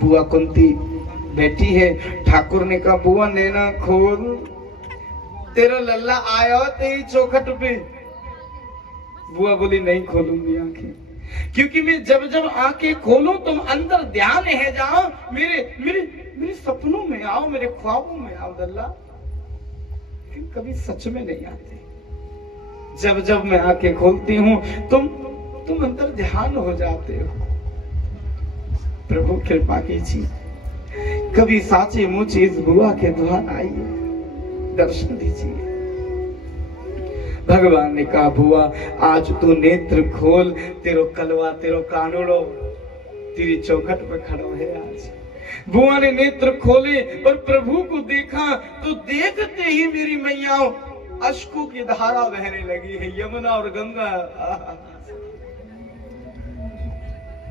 बुआ कुंती बैठी है। ठाकुर ने कहा बुआ नैना खोल, तेरा लल्ला आया तेरी चौखट पे। बुआ बोली नहीं खोलूंगी आंखें, क्योंकि मैं जब जब आंखें खोलूं तुम अंदर ध्यान है जाओ, मेरे मेरे मेरे सपनों में आओ, मेरे ख्वाबों में आओ लल्ला, कभी सच में नहीं आते। जब जब मैं आंखें खोलती हूं तुम अंदर ध्यान हो जाते हो। प्रभु कृपा कीजिए, कभी साचे मुझे इस बुआ के द्वार आइए, दर्शन दीजिए। भगवान ने कहा बुआ आज तू नेत्र खोल, तेरो कलवा तेरो कानूड़ो तेरी चौखट पे खड़ो है। आज बुआ ने नेत्र खोले और प्रभु को देखा तो देखते ही मेरी मैया अश्कों की धारा बहने लगी है, यमुना और गंगा।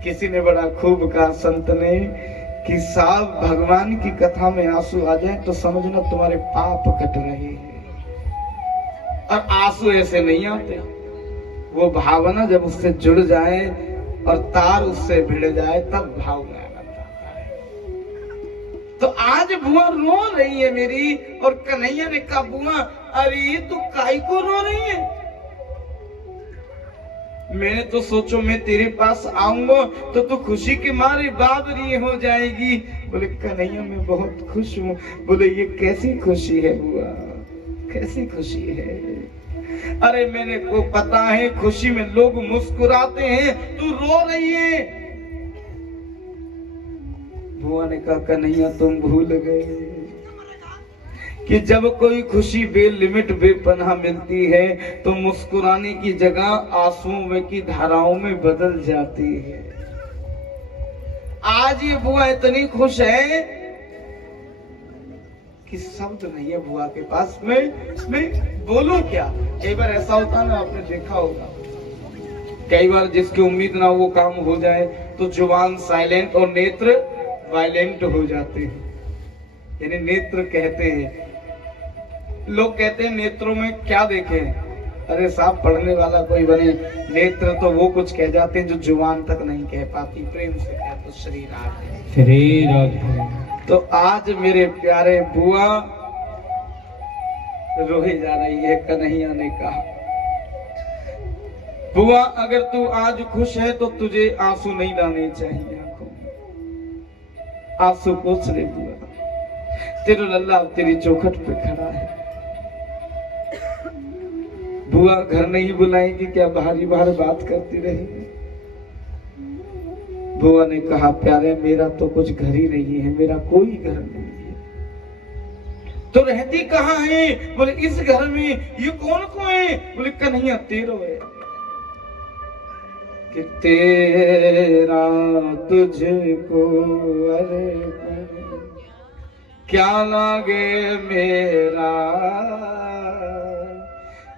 किसी ने बड़ा खूब कहा संत ने कि साहब भगवान की कथा में आंसू आ जाए तो समझना तुम्हारे पाप कट रहे हैं। और आंसू ऐसे नहीं आते, वो भावना जब उससे जुड़ जाए और तार उससे भिड़ जाए तब भाव में आनंद आता है। तो आज बुआ रो रही है मेरी, और कन्हैया ने कहा बुआ अरे तू काई को रो रही है? मैंने तो सोचो मैं तेरे पास आऊंगा तो तू खुशी के मारे बाबरी हो जाएगी। बोले कन्हैया मैं बहुत खुश हूँ। बोले ये कैसी खुशी है बुआ, कैसी खुशी है? अरे मैंने को पता है खुशी में लोग मुस्कुराते हैं, तू रो रही है। बुआ ने कहा कन्हैया तुम भूल गए कि जब कोई खुशी बेलिमिट बेपनाह मिलती है तो मुस्कुराने की जगह आंसुओं में की धाराओं में बदल जाती है। आज ये बुआ इतनी खुश है कि शब्द नहीं है बुआ के पास। मैं बोलूं क्या? कई बार ऐसा होता ना, आपने देखा होगा, कई बार जिसकी उम्मीद ना वो काम हो जाए तो जुबान साइलेंट और नेत्र वायलेंट हो जाते हैं। यानी नेत्र कहते हैं, लोग कहते हैं नेत्रों में क्या देखे? अरे साहब पढ़ने वाला कोई बने, नेत्र तो वो कुछ कह जाते हैं जो जुबान तक नहीं कह पाती। प्रेम से कह तो श्री राधे श्री राधे। तो आज मेरे प्यारे बुआ रोए जा रही है। कन्हैया ने कहा बुआ अगर तू आज खुश है तो तुझे आंसू नहीं लाने चाहिए आंखों में। आंसू पोंछ ले बुआ, तेरा लल्ला तेरी चौखट पे खड़ा है। बुआ घर नहीं बुलाएंगी क्या? बाहरी बाहर बात करती रहेगी। बुआ ने कहा प्यारे मेरा तो कुछ घर ही नहीं है, मेरा कोई घर नहीं है। तो रहती कहाँ है? बोले इस घर में। ये कौन को है? बोले कन्हैया तेरो है। कि तेरा तुझको अरे क्या लागे मेरा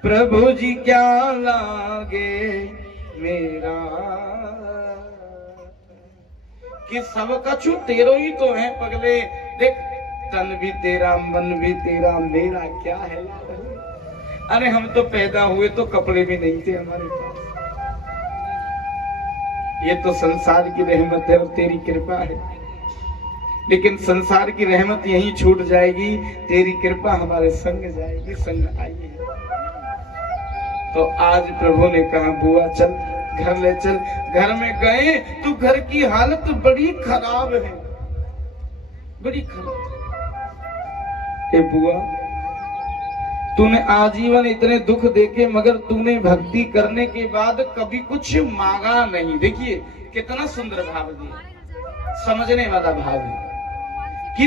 प्रभु जी, क्या लागे मेरा। कि सब कछु तेरो ही तो है पगले। देख तन भी तेरा मन भी तेरा, मेरा क्या है। अरे हम तो पैदा हुए तो कपड़े भी नहीं थे हमारे पास। ये तो संसार की रहमत है और तेरी कृपा है, लेकिन संसार की रहमत यहीं छूट जाएगी, तेरी कृपा हमारे संग जाएगी। संग आइए। तो आज प्रभु ने कहा बुआ चल घर ले चल। घर में गए तो घर की हालत बड़ी खराब है, बड़ी खराब। ए बुआ तूने आजीवन इतने दुख देखे मगर तूने भक्ति करने के बाद कभी कुछ मांगा नहीं। देखिए कितना सुंदर भाव दिया, समझने वाला भाव है कि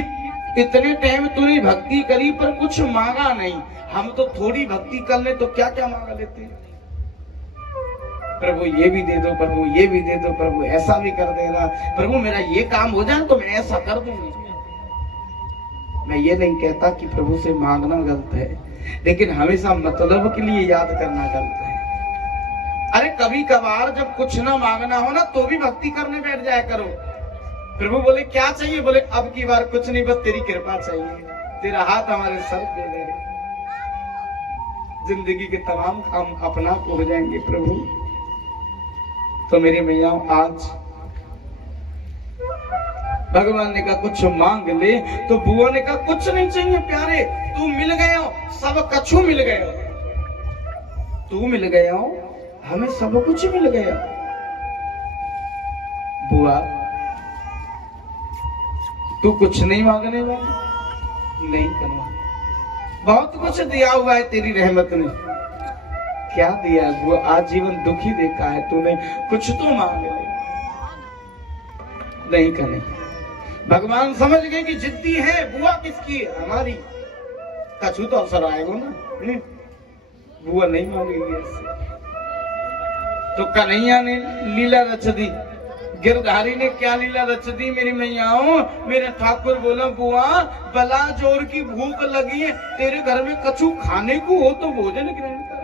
इतने टाइम तूने भक्ति करी पर कुछ मांगा नहीं। हम तो थोड़ी भक्ति कर ले तो क्या क्या मांगा लेते हैं। प्रभु ये भी दे दो, प्रभु ये भी दे दो, प्रभु ऐसा भी कर देना, प्रभु मेरा ये काम हो जाए तो मैं ऐसा कर दूंगी। मैं ये नहीं कहता कि प्रभु से मांगना गलत है, लेकिन हमेशा मतलब के लिए याद करना गलत है। अरे कभी कभार जब कुछ ना मांगना हो ना तो भी भक्ति करने बैठ जाया करो। प्रभु बोले क्या चाहिए? बोले अब की बार कुछ नहीं, बस तेरी कृपा चाहिए, तेरा हाथ हमारे सर पे ले, जिंदगी के तमाम काम अपना हो जाएंगे प्रभु। तो मेरी मैया आज भगवान ने कहा कुछ मांग ले, तो बुआ ने कहा कुछ नहीं चाहिए प्यारे, तू मिल गए हो, सब कछु मिल गए हो, तू मिल गए हो, हमें सब कुछ मिल गया। बुआ तू कुछ नहीं मांगने वाली? नहीं करवा, बहुत कुछ दिया हुआ है तेरी रहमत ने। क्या दिया बुआ? आजीवन दुखी देखा है तूने, कुछ तो मांग ले। नहीं करने। भगवान समझ गए कि जिद्दी है, बुआ किसकी है? हमारी। कछु तो अवसर आएगा ना। बुआ नहीं मांगेगी ऐसे। तो कन्हैया ने लीला रच दी, गिरधारी ने क्या लीला रच दी मेरी मैयाओं। मेरे ठाकुर बोला बुआ बला जोर की भूख लगी है, तेरे घर में कछु खाने को हो तो भोजन ग्रहण कर।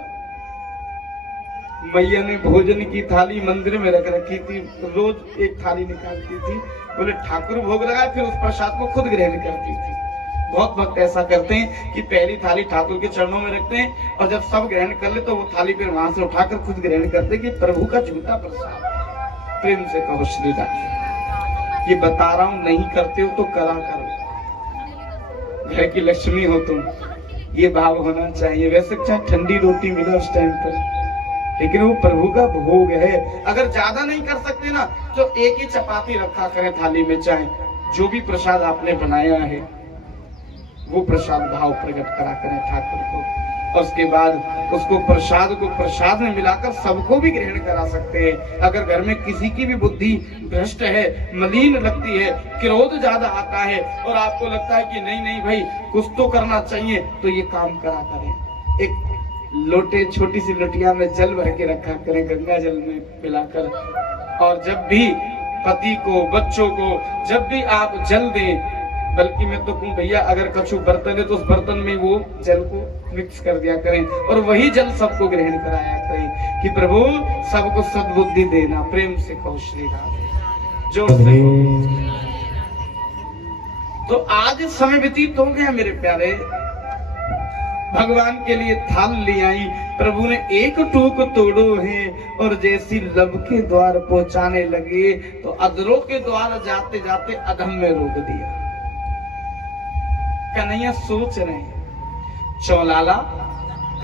मैया ने भोजन की थाली मंदिर में रख रखी थी, रोज एक थाली निकालती थी, बोले ठाकुर भोग लगाए, फिर उस प्रसाद को खुद ग्रहण करती थी। बहुत भक्त ऐसा करते हैं कि पहली थाली ठाकुर के चरणों में रखते हैं और जब सब ग्रहण कर ले तो वो थाली फिर वहां से उठाकर खुद ग्रहण करते कि प्रभु का झूठा प्रसाद। प्रेम से कहो श्री राम। ये बता रहा हूं, नहीं करते हो तो करा करो, घर की लक्ष्मी हो तुम, ये भाव होना चाहिए। वैसे चाहे ठंडी रोटी मिले उस टाइम पर, लेकिन वो प्रभु का भोग है। अगर ज्यादा नहीं कर सकते ना तो एक ही चपाती रखा करें थाली में, चाहे जो भी प्रसाद आपने बनाया है वो प्रसाद भाव प्रकट करा करें ठाकुर को, और उसके बाद उसको प्रसाद को प्रसाद में मिलाकर सबको भी ग्रहण करा सकते हैं। अगर घर में किसी की भी बुद्धि भ्रष्ट है, मलिन लगती है, क्रोध ज्यादा आता है और आपको लगता है कि नहीं नहीं भाई कुछ तो करना चाहिए, तो ये काम करा करें। एक लोटे, छोटी सी लोटिया में जल भर के रखा करें, गंगा जल में मिलाकर, और जब भी पति को, बच्चों को जब भी आप जल दें, बल्कि मैं तो कहूं भैया अगर कछु बर्तन है तो उस बर्तन में वो जल को मिक्स कर दिया करें और वही जल सबको ग्रहण कराया करें कि प्रभु सबको सद्बुद्धि देना। प्रेम से कहो श्री राम, जोर से। तो आज समय व्यतीत हो गया मेरे प्यारे, भगवान के लिए थाल ले आई, प्रभु ने एक टूक तोड़ो है और जैसी लब के द्वार पहुंचाने लगे तो अधरों के द्वार जाते जाते अधम में रोक दिया। कन्हैया सोच रहे चौलाला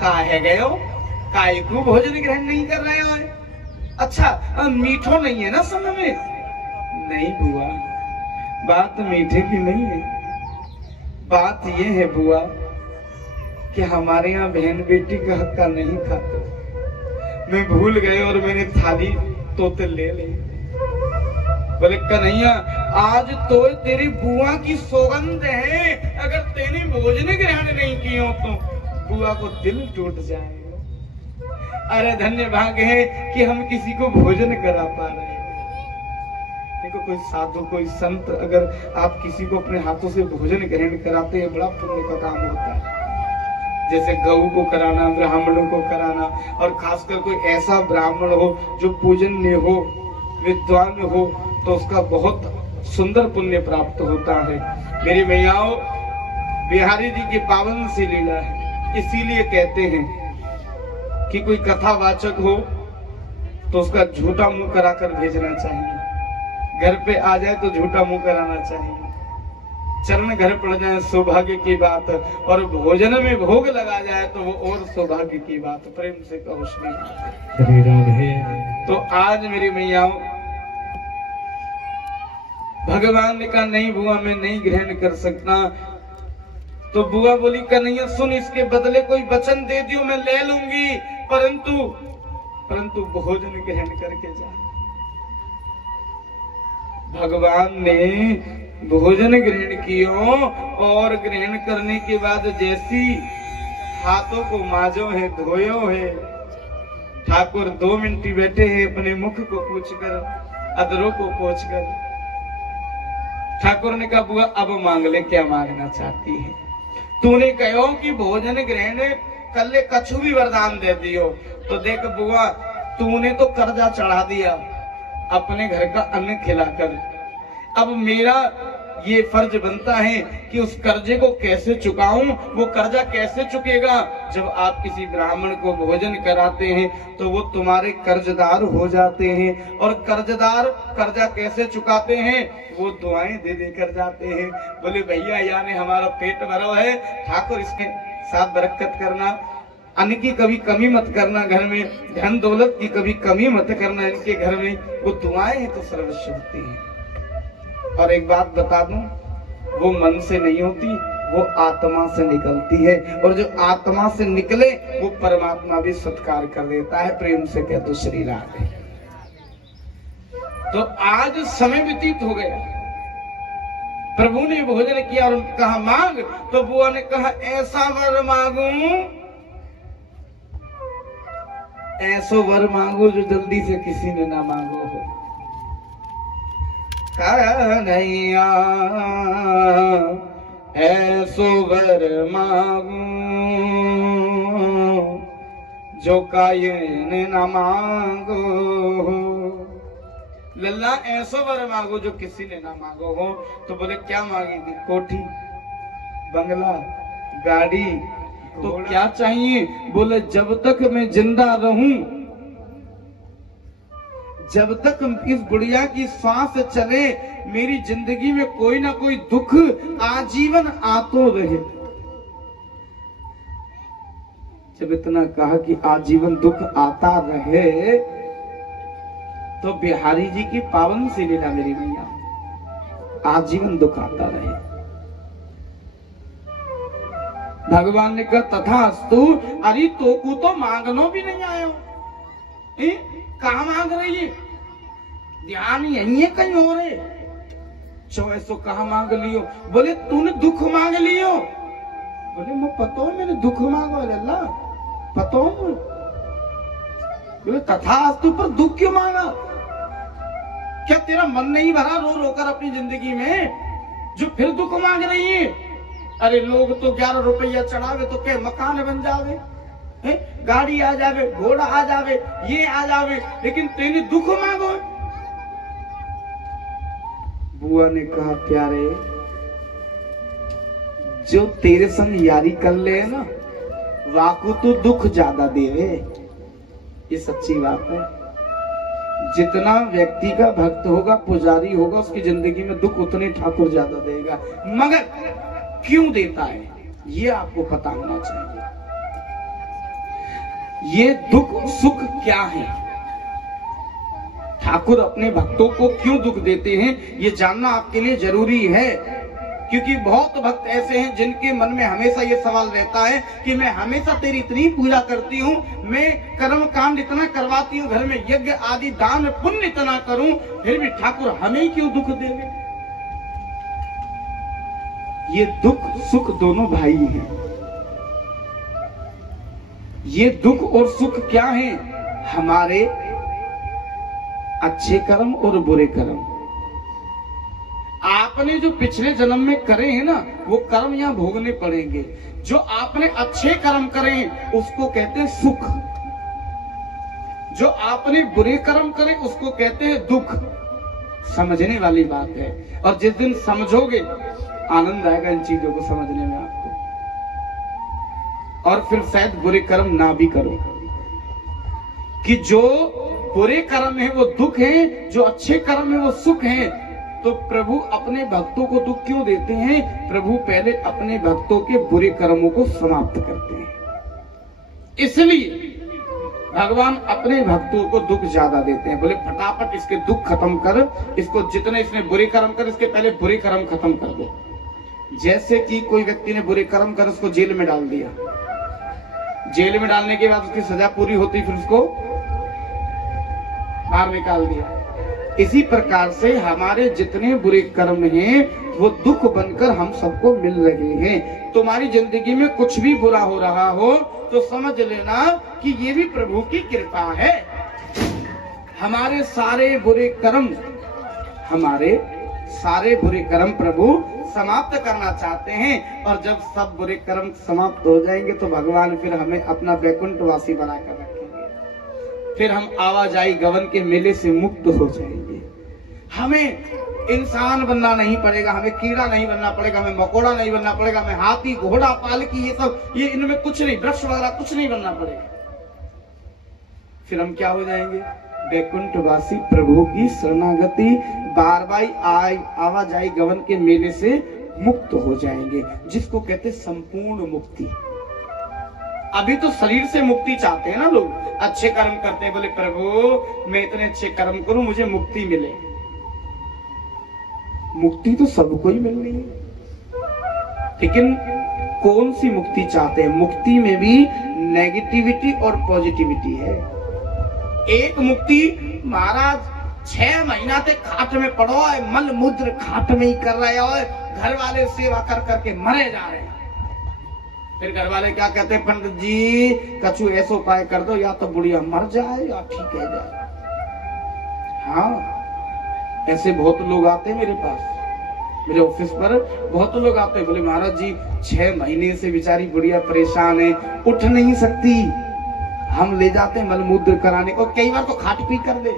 काहे गयो, काय को भोजन ग्रहण नहीं कर रहे हो? अच्छा मीठो नहीं है ना समय में? नहीं बुआ, बात मीठे की नहीं है, बात ये है बुआ कि हमारे यहाँ बहन बेटी का हक्का नहीं खाते। मैं भूल गए और मैंने थाली तोते ले ली। बोले कन्हैया आज तो तेरी बुआ की सौगंध है, अगर तेरी भोजन ग्रहण नहीं की हो तो बुआ को दिल टूट जाएगा। अरे धन्य भाग्य है कि हम किसी को भोजन करा पा रहे हैं। देखो कोई साधु, कोई संत, अगर आप किसी को अपने हाथों से भोजन ग्रहण कराते हैं, बड़ा पुण्य का काम होता है। जैसे गऊ को कराना, ब्राह्मणों को कराना, और खासकर कोई ऐसा ब्राह्मण हो जो पूजनीय हो, विद्वान हो, तो उसका बहुत सुंदर पुण्य प्राप्त होता है। मेरी मैयाओं, बिहारी जी की पावन सी लीला है, इसीलिए कहते हैं कि कोई कथावाचक हो तो उसका झूठा मुंह कराकर भेजना चाहिए। घर पे आ जाए तो झूठा मुंह कराना चाहिए। चरण घर पड़ जाए सौभाग्य की बात, और भोजन में भोग लगा जाए तो वो और सौभाग्य की बात। प्रेम से कहो श्री राम। तो आज मेरी मैयाओं, भगवान ने कहा नहीं बुआ मैं नहीं ग्रहण कर सकता। तो बुआ बोली कन्हैया सुन, इसके बदले कोई वचन दे दियो, मैं ले लूंगी, परंतु भोजन ग्रहण करके जा। भगवान ने भोजन ग्रहण कियो और ग्रहण करने के बाद जैसी हाथों को माजो है, धोयो है, ठाकुर 2 मिनट बैठे हैं, अपने मुख को पोंछकर, अधरों को पोंछकर। ठाकुर ने कहा बुआ अब मांग ले, क्या मांगना चाहती है? तूने कहो कि भोजन ग्रहण कर ले, कछु भी वरदान दे दियो। तो देख बुआ, तूने तो कर्जा चढ़ा दिया अपने घर का अन्न खिलाकर, अब मेरा ये फर्ज बनता है कि उस कर्जे को कैसे चुकाऊं। वो कर्जा कैसे चुकेगा? जब आप किसी ब्राह्मण को भोजन कराते हैं तो वो तुम्हारे कर्जदार हो जाते हैं। और कर्जदार कर्जा कैसे चुकाते हैं? वो दुआएं दे देकर जाते हैं। बोले भैया यानी हमारा पेट भरा है, ठाकुर इसके साथ बरकत करना, अन्न की कभी कमी मत करना, घर में धन दौलत की कभी कमी मत करना इनके घर में। वो दुआएं हैं तो सर्वस्व होती हैं। और एक बात बता दूं, वो मन से नहीं होती, वो आत्मा से निकलती है। और जो आत्मा से निकले वो परमात्मा भी सत्कार कर देता है। प्रेम से कह दो श्री राधे। तो आज समय व्यतीत हो गया, प्रभु ने भोजन किया और कहा मांग, तो बुआ ने कहा ऐसा वर मांगू, ऐसो वर मांगो जो जल्दी से किसी ने ना मांगो हो। कन्हैया ऐसो वर मांगू जो कायने ना मांगो हो। लल्ला ऐसो वर मांगो जो किसी ने ना मांगो हो। तो बोले क्या मांगेगी? कोठी, बंगला, गाड़ी, तो क्या चाहिए? बोले जब तक मैं जिंदा रहूं, जब तक इस गुड़िया की सांस चले, मेरी जिंदगी में कोई ना कोई दुख आजीवन आतो रहे। जब इतना कहा कि आजीवन दुख आता रहे, तो बिहारी जी की पावन सी लीला मेरी मैया, आजीवन दुख आता रहे। भगवान ने कहा तथास्तु। अरे तो को तो मांगनो भी नहीं आयो, कहा मांग रही है? ध्यान यही है कहीं हो रहे। चौसो कहा मांग लियो? बोले तूने दुख मांग लियो। बोले मैं पतो मैंने दुख मांगो। लल्ला पतो। बोले तथास्तु, पर दुख क्यों मांगा? क्या तेरा मन नहीं भरा रो रो कर अपनी जिंदगी में, जो फिर दुख मांग रही है? अरे लोग तो 11 रुपया चढ़ावे तो क्या मकान बन जावे, गाड़ी आ जावे, घोड़ा आ जावे, ये आ जावे, लेकिन तेने दुख मांगो। बुआ ने कहा प्यारे, जो तेरे संग यारी कर ले ना, वाकू तो दुख ज्यादा देवे। ये सच्ची बात है। जितना व्यक्ति का भक्त होगा, पुजारी होगा, उसकी जिंदगी में दुख उतने ठाकुर ज्यादा देगा। मगर क्यों देता है ये आपको पता होना चाहिए। ये दुख सुख क्या है, ठाकुर अपने भक्तों को क्यों दुख देते हैं, ये जानना आपके लिए जरूरी है। क्योंकि बहुत भक्त ऐसे हैं जिनके मन में हमेशा ये सवाल रहता है कि मैं हमेशा तेरी इतनी पूजा करती हूँ, मैं कर्म कांड इतना करवाती हूँ, घर में यज्ञ आदि दान पुण्य इतना करूं, फिर भी ठाकुर हमें क्यों दुख देवे। ये दुख सुख दोनों भाई हैं। ये दुख और सुख क्या है? हमारे अच्छे कर्म और बुरे कर्म। आपने जो पिछले जन्म में करे हैं ना, वो कर्म यहाँ भोगने पड़ेंगे। जो आपने अच्छे कर्म करें उसको कहते हैं सुख, जो आपने बुरे कर्म करे उसको कहते हैं दुख। समझने वाली बात है। और जिस दिन समझोगे आनंद आएगा इन चीजों को समझने में आपको, और फिर शायद बुरे कर्म ना भी करो। कि जो बुरे कर्म है वो दुख है, जो अच्छे कर्म है वो सुख है। तो प्रभु अपने भक्तों को दुख क्यों देते हैं? प्रभु पहले अपने भक्तों के बुरे कर्मों को समाप्त करते हैं। इसलिए भगवान अपने भक्तों को दुख ज्यादा देते हैं। बोले फटाफट इसके दुख खत्म कर, इसको जितने इसने बुरे कर्म कर, इसके पहले बुरे कर्म खत्म कर दो। जैसे कि कोई व्यक्ति ने बुरे कर्म कर उसको जेल में डाल दिया, जेल में डालने के बाद उसकी सजा पूरी होती, फिर उसको बाहर निकाल दिया। इसी प्रकार से हमारे जितने बुरे कर्म हैं वो दुख बनकर हम सबको मिल रहे हैं। तुम्हारी जिंदगी में कुछ भी बुरा हो रहा हो तो समझ लेना कि ये भी प्रभु की कृपा है। हमारे सारे बुरे कर्म प्रभु समाप्त करना चाहते हैं। और जब सब बुरे कर्म समाप्त हो जाएंगे तो भगवान फिर हमें अपना वैकुंठवासी बनाकर रखेंगे। फिर हम आवाजाई गवन के मेले से मुक्त हो जाएंगे। हमें इंसान बनना नहीं पड़ेगा, हमें कीड़ा नहीं बनना पड़ेगा, हमें मकोड़ा नहीं बनना पड़ेगा, हमें हाथी घोड़ा पालकी ये सब, ये इनमें कुछ नहीं, वृक्ष वगैरह कुछ नहीं बनना पड़ेगा। फिर हम क्या हो जाएंगे? वैकुंठवासी प्रभु की शरणागति बार बार आवाजाई गवन के मेले से मुक्त हो जाएंगे, जिसको कहते संपूर्ण मुक्ति। अभी तो शरीर से मुक्ति चाहते हैं ना लोग, अच्छे कर्म करते हैं, बोले प्रभु मैं इतने अच्छे कर्म करूं मुझे मुक्ति मिले। मुक्ति तो सबको ही मिलनी है, लेकिन कौन सी मुक्ति चाहते हैं? मुक्ति में भी नेगेटिविटी और पॉजिटिविटी है। एक मुक्ति महाराज 6 महीना तक खाट में पड़ो है, मल मूत्र खाट में ही कर रहे हो, घर वाले सेवा कर करके मरे जा रहे हैं। फिर घर वाले क्या कहते हैं? पंडित जी कछु ऐसा उपाय कर दो, या तो बुढ़िया मर जाए या ठीक है जाए। हाँ, ऐसे बहुत लोग आते हैं मेरे पास, मेरे ऑफिस पर बहुत लोग आते हैं, बोले महाराज जी 6 महीने से बेचारी बुढ़िया परेशान है, उठ नहीं सकती, हम ले जाते हैं मलमूत्र कराने को, कई बार तो खाट पी कर दे।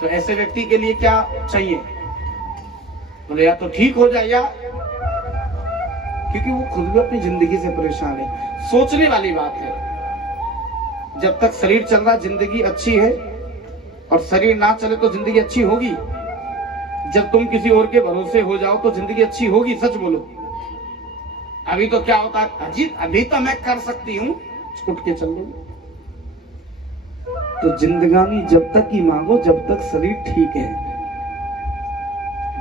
तो ऐसे व्यक्ति के लिए क्या चाहिए? बोले या तो ठीक हो जाए, या क्योंकि वो खुद भी अपनी जिंदगी से परेशान है। सोचने वाली बात है, जब तक शरीर चल रहा जिंदगी अच्छी है, और शरीर ना चले तो जिंदगी अच्छी होगी। जब तुम किसी और के भरोसे हो जाओ तो जिंदगी अच्छी होगी, सच बोलो। अभी तो क्या होता है, अजी अभी तो मैं कर सकती हूँ, उठ के चल लो। तो जिंदगानी जब तक ही मांगो जब तक शरीर ठीक है।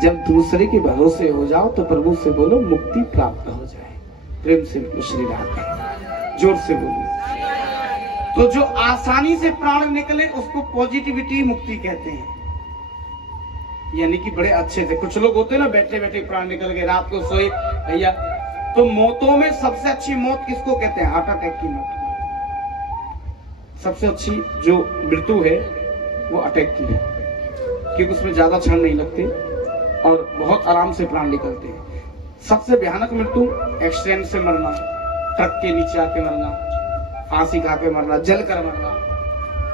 जब दूसरे के भरोसे हो जाओ तो प्रभु से बोलो मुक्ति प्राप्त हो जाए। प्रेम से बोलो श्री राधे, जोर से बोलो। तो जो आसानी से प्राण निकले उसको पॉजिटिविटी मुक्ति कहते हैं। यानी कि बड़े अच्छे थे। कुछ लोग होते हैं ना, बैठे बैठे प्राण निकल गए, रात को सोए भैया। तो मौतों में सबसे अच्छी मौत किसको कहते हैं? हार्ट अटैक की मौत। सबसे अच्छी जो मृत्यु है वो अटैक की है, क्योंकि उसमें ज्यादा क्षण नहीं लगते और बहुत आराम से प्राण निकलते हैं। सबसे भयानक मृत्यु एक्सीडेंट से मरना, ट्रक के नीचे आके मरना, फांसी खा के मरना, जल कर मरना,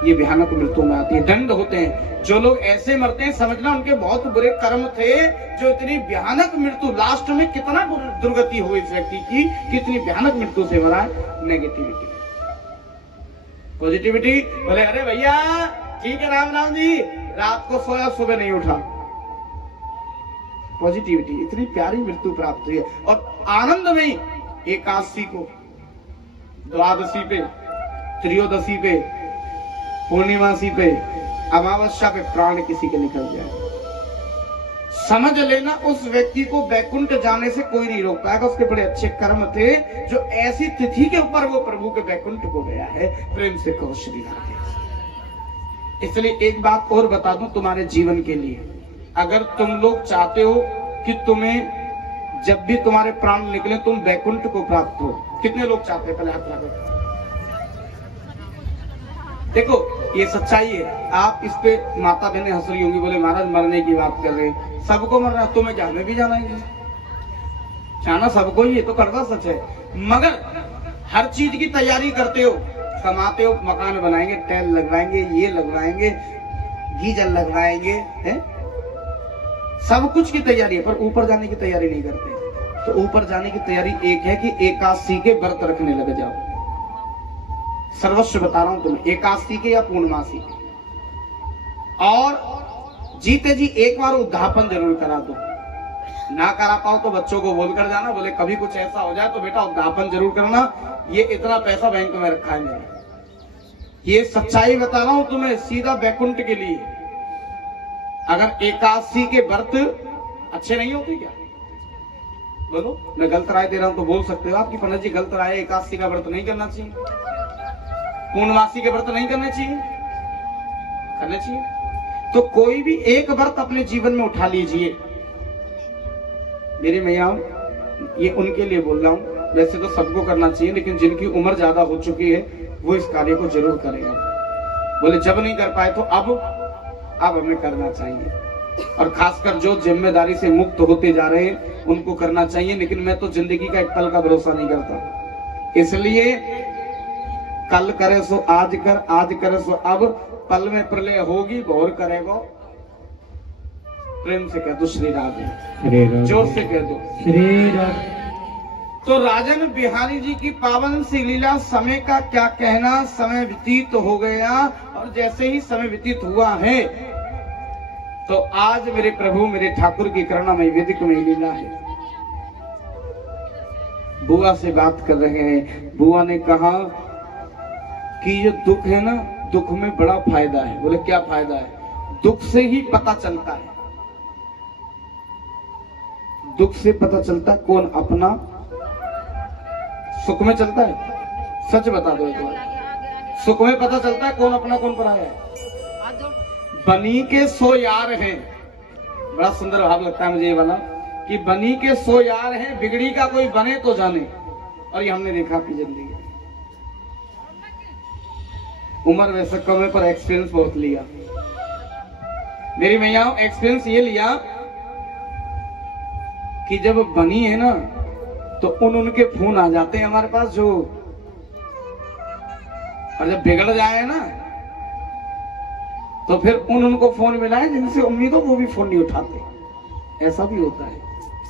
ये भयानक मृत्यु में आती है। दंड होते हैं जो लोग ऐसे मरते हैं, समझना उनके बहुत बुरे कर्म थे जो इतनी भयानक मृत्यु, लास्ट में कितना दुर्गति हुई इस व्यक्ति की, कितनी भयानक मृत्यु से मरा है। नेगेटिविटी, पॉजिटिविटी, बोले अरे भैया ठीक है राम राम जी, रात को सोया सुबह नहीं उठा। पॉजिटिविटी, इतनी प्यारी मृत्यु प्राप्त हुई है। और आनंद में एकादशी को, द्वादशी पे, त्रयोदशी पे, पूर्णिमासी पे, अमावस्या पे प्राण किसी के निकल जाए, समझ लेना उस व्यक्ति को वैकुंठ जाने से कोई नहीं रोक पाएगा। उसके बड़े अच्छे कर्म थे जो ऐसी तिथि के ऊपर वो प्रभु के वैकुंठ को गया है। प्रेम से कहो श्री राधे। इसलिए एक बात और बता दूं तुम्हारे जीवन के लिए, अगर तुम लोग चाहते हो कि तुम्हें जब भी तुम्हारे प्राण निकले तुम वैकुंठ को प्राप्त हो, कितने लोग चाहते हैं? पहले हाथ लगा। देखो ये सच्चाई है। आप इस पे माता बहनें हंस रही होंगी, बोले महाराज मरने की बात कर रहे हैं, सबको मरना, तुम्हें क्या हमें भी जाना है, जाना सबको ही, ये तो कड़वा सच है। मगर हर चीज की तैयारी करते हो, कमाते हो, मकान बनाएंगे, टाइल लगवाएंगे, ये लगवाएंगे, गीजर लगवाएंगे, है सब कुछ की तैयारी है, पर ऊपर जाने की तैयारी नहीं करते। तो ऊपर जाने की तैयारी एक है कि एकादशी के व्रत रखने लग जाओ। सर्वस्व बता रहा हूं तुम्हें, एकादशी के या पूर्णमासी के। और जीते जी एक बार उद्यापन जरूर करा दो। ना करा पाओ तो बच्चों को बोल कर जाना, बोले कभी कुछ ऐसा हो जाए तो बेटा उद्यापन जरूर करना, ये इतना पैसा बैंक में रखा है मेरा। ये सच्चाई बता रहा हूं तुम्हें, सीधा वैकुंठ के लिए। अगर एकादशी के व्रत अच्छे नहीं होते क्या? बोलो, मैं गलत राय दे रहा हूं तो बोल सकते हो आपकी पंडित जी गलत राय है, एकादशी का व्रत नहीं करना चाहिए, पूर्णमासी के व्रत नहीं करने चाहिए, करने चाहिए। तो कोई भी एक व्रत अपने जीवन में उठा लीजिए। मेरी मैया, ये उनके लिए बोल रहा हूं, वैसे तो सबको करना चाहिए, लेकिन जिनकी उम्र ज्यादा हो चुकी है वो इस कार्य को जरूर करेगा। बोले जब नहीं कर पाए तो अब हमें करना चाहिए। और खासकर जो जिम्मेदारी से मुक्त होते जा रहे हैं उनको करना चाहिए। लेकिन मैं तो जिंदगी का एक पल का भरोसा नहीं करता, इसलिए कल करे सो आज कर, आज करे सो अब, पल में प्रलय होगी, गौर करेगा। प्रेम से कह दो श्री राधे, श्री राधे, जोर से कह दो श्री राधे। तो राजन बिहारी जी की पावन सी लीला, समय का क्या कहना, समय व्यतीत हो गया और जैसे ही समय व्यतीत हुआ है तो आज मेरे प्रभु मेरे ठाकुर की करुणामय वेदिक में लीला है। बुआ से बात कर रहे हैं, बुआ ने कहा कि ये दुख है ना, दुख में बड़ा फायदा है। बोले क्या फायदा है? दुख से ही पता चलता है, दुख से पता चलता है कौन अपना, सुख में चलता है। सच बता दो एक बार, सुख में पता चलता है कौन अपना कौन पराया है। बनी के 100 यार हैं, बड़ा सुंदर भाव लगता है मुझे ये वाला कि बनी के 100 यार हैं, बिगड़ी का कोई बने तो जाने। और ये हमने देखा अपनी जिंदगी, उम्र वैसे कम है पर एक्सपीरियंस बहुत लिया। मेरी मैया एक्सपीरियंस ये लिया कि जब बनी है ना तो उनके फोन आ जाते हैं हमारे पास जो, और जब बिगड़ जाए ना तो फिर उनको फोन मिला है जिनसे उम्मीद हो वो भी फोन नहीं उठाते। ऐसा भी होता है,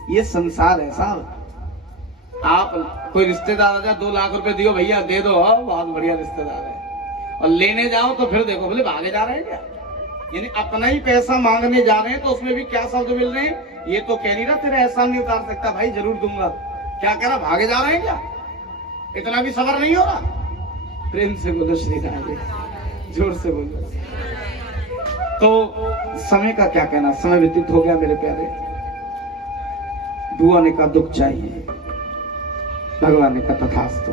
ये संसार है साहब। आप कोई रिश्तेदार आ जाए 2 लाख रुपए दियो भैया दे दो, बहुत बढ़िया रिश्तेदार है, और लेने जाओ तो फिर देखो बोले भागे जा रहे हैं क्या, यानी अपना ही पैसा मांगने जा रहे हैं तो उसमें भी क्या शब्द मिल रहे हैं, ये तो कह नहीं रहा तेरा एहसान नहीं उतार सकता, भाई जरूर दूंगा। क्या कह रहा, भागे जा रहे हैं क्या, इतना भी सबर नहीं हो रहा। प्रेम से बोलो श्री राधे, जोर से बोलो। तो समय का क्या कहना, समय व्यतीत हो गया मेरे प्यारे। बुआ ने कहा दुख चाहिए, भगवान ने कहा तथास्तु।